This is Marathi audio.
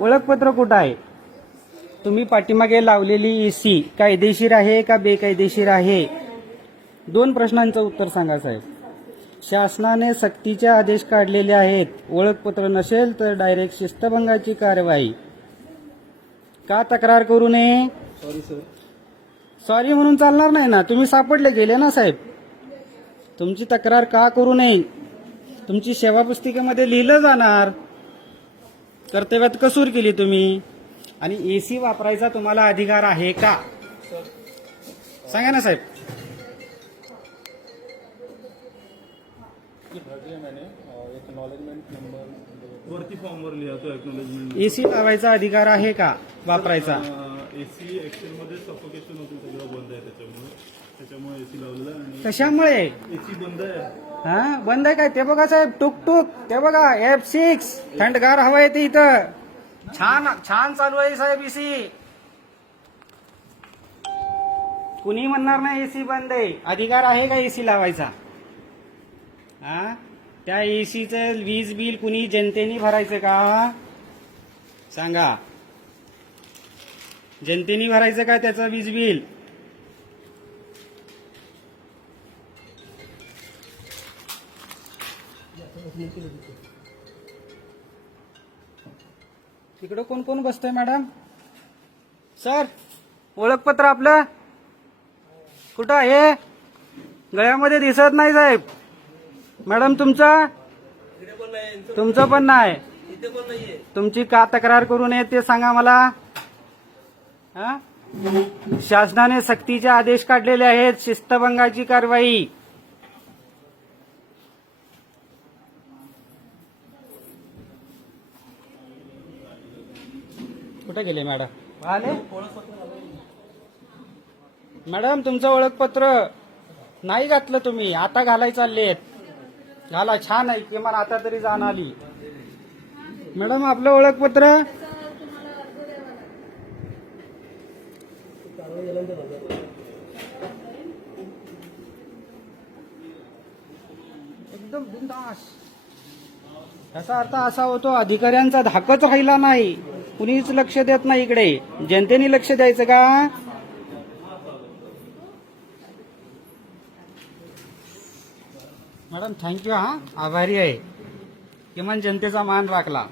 ओळखपत्र कुठं आहे? तुम्ही पाठीमागे लावलेली एसी कायदेशीर आहे का बेकायदेशीर आहे? 2 प्रश्नांचं उत्तर सांगा साहेब. शासनाने सक्तीचे आदेश काढलेले आहेत. ओळखपत्र नसेल तर डायरेक्ट शिस्तभंगाची कारवाई. का तक्रार करू नये? Sorry sir. सॉरी म्हणून चालणार नाही ना. तुम्ही सापडले गेले ना साहेब. तुमची तक्रार का करू नये? तुमची सेवा पुस्तिकेमध्ये लिहिलं जाणार. कर्तव्यात कसूर केली तुम्ही. आणि एसी वापरायचा तुम्हाला अधिकार आहे का? सांगा ना साहेब. मैंने एक्नॉलेजमेंट नंबर वरती फॉर्मवर लिहा तो एक्नॉलेजमेंट. एसी लावायचा अधिकार आहे का वापरायचा? एसी ऍक्च्युअल मध्ये सफोकेशन होते, सगळं बंद आहे त्याच्यामुळे एसी लावलेला आहे. आणि कशामुळे? एसी बंद आहे. हा बंद आहे काय? ते बघा साहेब. टुक टुक ते बघा. F6 थंडगार हवा येते इथं. छान छान चालू आहे साहेब एसी. कुणी म्हणणार नाही एसी बंद आहे. अधिकार आहे का एसी लावायचा? हा त्या एसीचं वीज बिल कुणी जनतेने भरायचं का? सांगा. जनतेने भरायचं का त्याचं वीज बिल? तिकडं कोण कोण बसतंय मॅडम? सर ओळखपत्र आपलं कुठं आहे? गळ्यामध्ये दिसत नाही साहेब. मॅडम तुमचं पण नाही. तुमची का तक्रार करू नये ते सांगा मला. हा शासनाने सक्तीचे आदेश काढलेले आहेत. शिस्तभंगाची कारवाई. कुठे गेले मॅडम? आले मॅडम. तुमचं ओळखपत्र नाही घातलं तुम्ही. आता घालाय चाललेत. घाला. छान आहे. किमान आता तरी जाण आली. मॅडम आपलं ओळखपत्र एकदम बिनधास्त. याचा अर्थ असा होतो अधिकाऱ्यांचा धाकच राहिला नाही. कुणीच लक्ष देत नाही इकडे. जनतेने लक्ष द्यायचं का? Madam thank you. हा आभारी आहे. किमान जनतेचा मान राखला.